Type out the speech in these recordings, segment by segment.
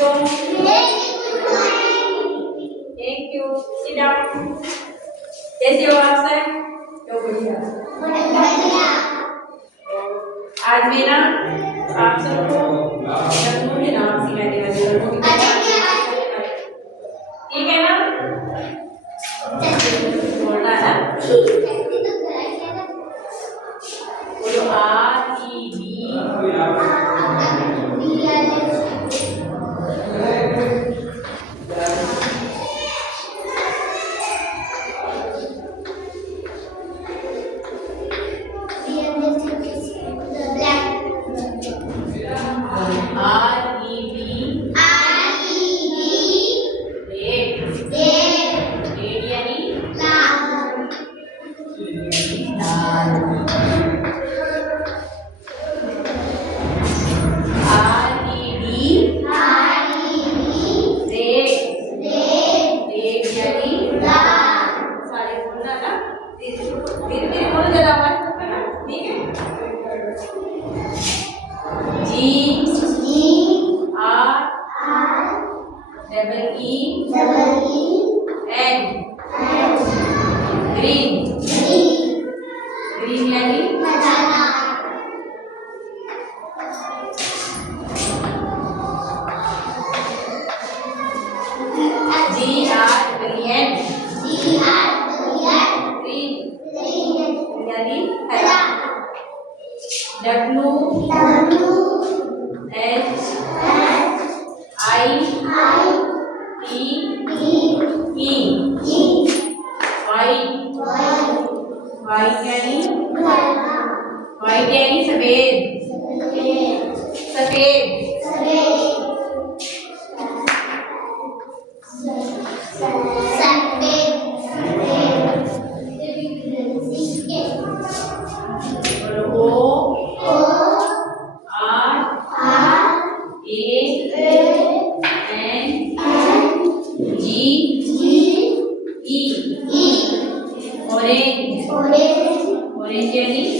Thank you. Sit down. कैसे हो आप सर? तो बढ़िया। आज मेरा आप सबको रंगों के नाम सिखाने वाली हूँ। ठीक है ना? बोलना है ना? बोलो व्हाइट यानी सफेद सफेद ऑरेंज यानी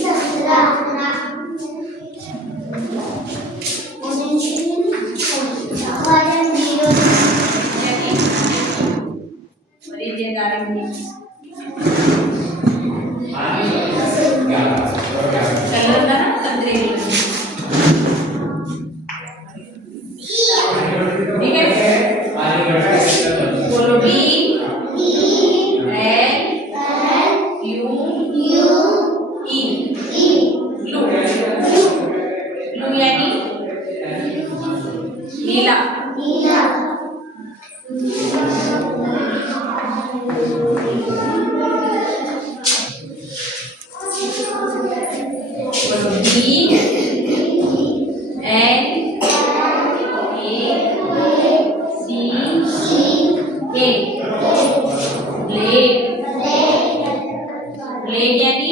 ब्लेड यानी